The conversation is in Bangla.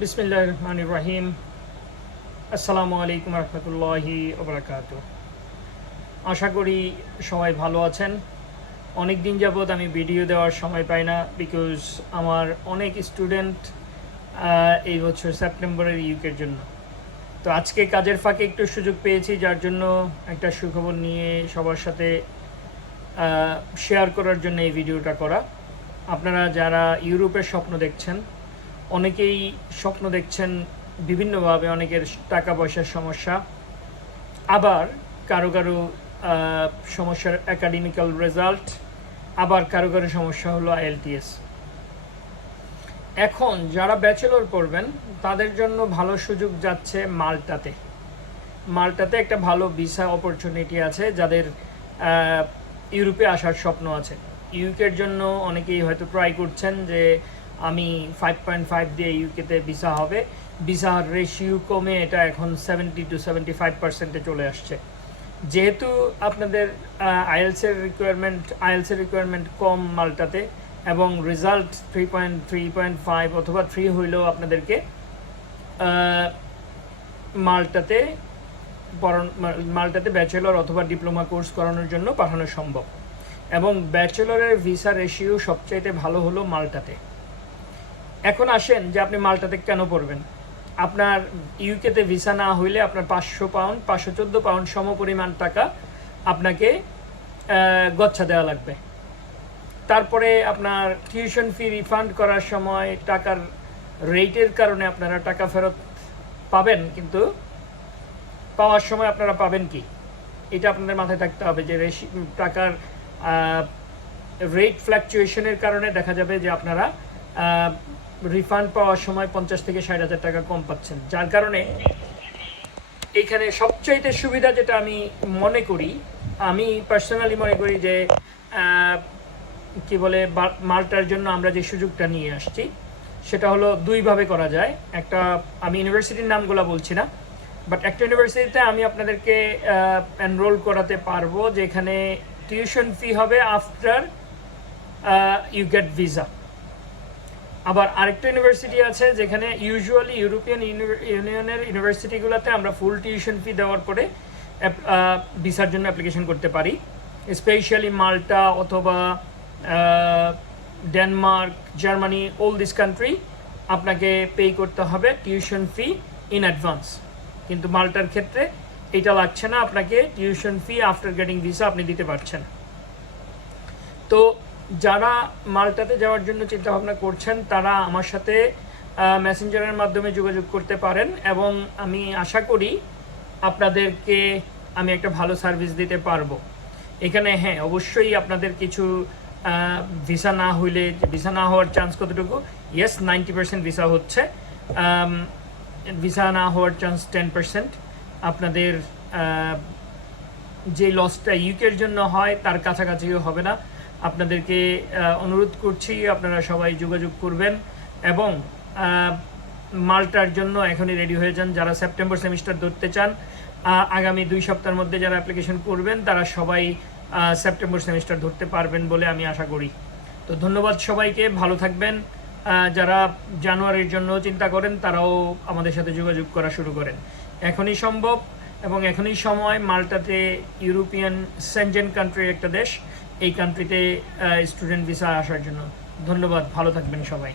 বিসমিল্লাহ রহমান রাহিম আসসালামু আলাইকুম রহমতুল্লাহি ওবরাকাত আশা করি সবাই ভালো আছেন। অনেক দিন যাবৎ আমি ভিডিও দেওয়ার সময় পাই না বিকজ আমার অনেক স্টুডেন্ট এই বছর সেপ্টেম্বরের ইউকের জন্য। তো আজকে কাজের ফাঁকে একটু সুযোগ পেয়েছি, যার জন্য একটা সুখবর নিয়ে সবার সাথে শেয়ার করার জন্য এই ভিডিওটা করা। আপনারা যারা ইউরোপের স্বপ্ন দেখছেন অনেকেই স্বপ্ন দেখছেন বিভিন্নভাবে অনেকের টাকা পয়সার সমস্যা। আবার কারও কারও সমস্যার একাডেমিক্যাল রেজাল্ট আবার কারও কারও সমস্যা হলো আইএলটিএস এখন যারা ব্যাচেলর করবেন তাদের জন্য ভালো সুযোগ যাচ্ছে মাল্টাতে। মাল্টাতে একটা ভালো ভিসা অপরচুনিটি আছে, যাদের ইউরোপে আসার স্বপ্ন আছে। ইউকের জন্য অনেকেই হয়তো ট্রাই করছেন যে আমি ফাইভ পয়েন্ট ফাইভ দিয়ে ইউকেতে ভিসা হবে। ভিসার রেশিও কমে এটা এখন সেভেন্টি টু সেভেন্টি ফাইভ পার্সেন্টে চলে আসছে। যেহেতু আপনাদের আইএলসের রিকোয়ারমেন্ট আইএলসের রিকোয়ারমেন্ট কম মালটাতে, এবং result three point three point five অথবা থ্রি হইলেও আপনাদেরকে মালটাতে মাল্টাতে ব্যাচেলর অথবা ডিপ্লোমা কোর্স করানোর জন্য পাঠানো সম্ভব। এবং ব্যাচেলরের ভিসা রেশিও সবচাইতে ভালো হলো মাল্টাতে। এখন আসেন যে আপনি মাল্টাতে কেন পড়বেন? আপনার ইউকেতে ভিসা না হইলে আপনার পাঁচশো পাউন্ড পাঁচশো চোদ্দ পাউন্ড সমপরিমাণ টাকা আপনাকে গচ্ছা দেওয়া লাগবে। তারপরে আপনার টিউশন ফি রিফান্ড করার সময় টাকার রেটের কারণে আপনারা টাকা ফেরত পাবেন, কিন্তু পাওয়ার সময় আপনারা পাবেন কি? এটা আপনাদের মাথায় থাকতে হবে যে রেশি, টাকার রেট ফ্ল্যাকচুয়েশনের কারণে দেখা যাবে যে আপনারা রিফান্ড পাওয়ার সময় পঞ্চাশ থেকে ষাট হাজার টাকা কম পাচ্ছেন। যার কারণে এখানে সবচাইতে সুবিধা যেটা আমি মনে করি, আমি পার্সোনালি মনে করি যে কি বলে মালটার জন্য আমরা যে সুযোগটা নিয়ে আসছি, সেটা হলো দুইভাবে করা যায়। একটা, আমি ইউনিভার্সিটির নামগুলো বলছি না বাট একটা ইউনিভার্সিটিতে আমি আপনাদেরকে এনরোল করাতে পারব, যেখানে টিউশন ফি হবে আফটার ইউ গেট ভিসা আবার আরেকটা ইউনিভার্সিটি আছে যেখানে ইউজুয়ালি ইউরোপিয়ান ইউনিয়নের ইউনিভার্সিটিগুলোতে আমরা ফুল টিউশন ফি দেওয়ার পরে ভিসার জন্য অ্যাপ্লিকেশন করতে পারি। স্পেশালি মাল্টা অথবা Denmark Germany all this country আপনাকে পে করতে হবে টিউশন ফি ইন অ্যাডভান্স কিন্তু মাল্টার ক্ষেত্রে এটা লাগছে না, আপনাকে tuition fee after getting visa আপনি দিতে পারছেন। তো যারা মাল্টাতে যাওয়ার জন্য চিন্তা ভাবনা করছেন, তারা আমার সাথে মেসেঞ্জারের মাধ্যমে যোগাযোগ করতে পারেন এবং আমি আশা করি আপনাদেরকে আমি একটা ভালো সার্ভিস দিতে পারব। এখানে হ্যাঁ অবশ্যই আপনাদের কিছু ভিসা না হইলে ভিসা না হওয়ার চান্স কতটুকু? ইয়েস নাইনটি পার্সেন্ট ভিসা হচ্ছে। ভিসা না হওয়ার চান্স টেন পার্সেন্ট আপনাদের যে লসটা ইউকের জন্য হয়, তার কাছাকাছিও হবে না। আপনাদেরকে অনুরোধ করছি আপনারা সবাই যোগাযোগ করবেন এবং মালটার জন্য এখনই রেডি হয়ে যান যারা সেপ্টেম্বর সেমিস্টার ধরতে চান। আগামী দুই সপ্তাহের মধ্যে যারা অ্যাপ্লিকেশন করবেন, তারা সবাই সেপ্টেম্বর সেমিস্টার ধরতে পারবেন বলে আমি আশা করি। তো ধন্যবাদ সবাইকে, ভালো থাকবেন। যারা জানুয়ারির জন্য চিন্তা করেন, তারাও আমাদের সাথে যোগাযোগ করা শুরু করেন। এখনই সম্ভব এবং এখনই সময় মাল্টাতে ইউরোপিয়ান, সেনজেন কান্ট্রির একটা দেশ। এই কান্ট্রিতে স্টুডেন্ট ভিসা আসার জন্য। ধন্যবাদ ভালো থাকবেন সবাই।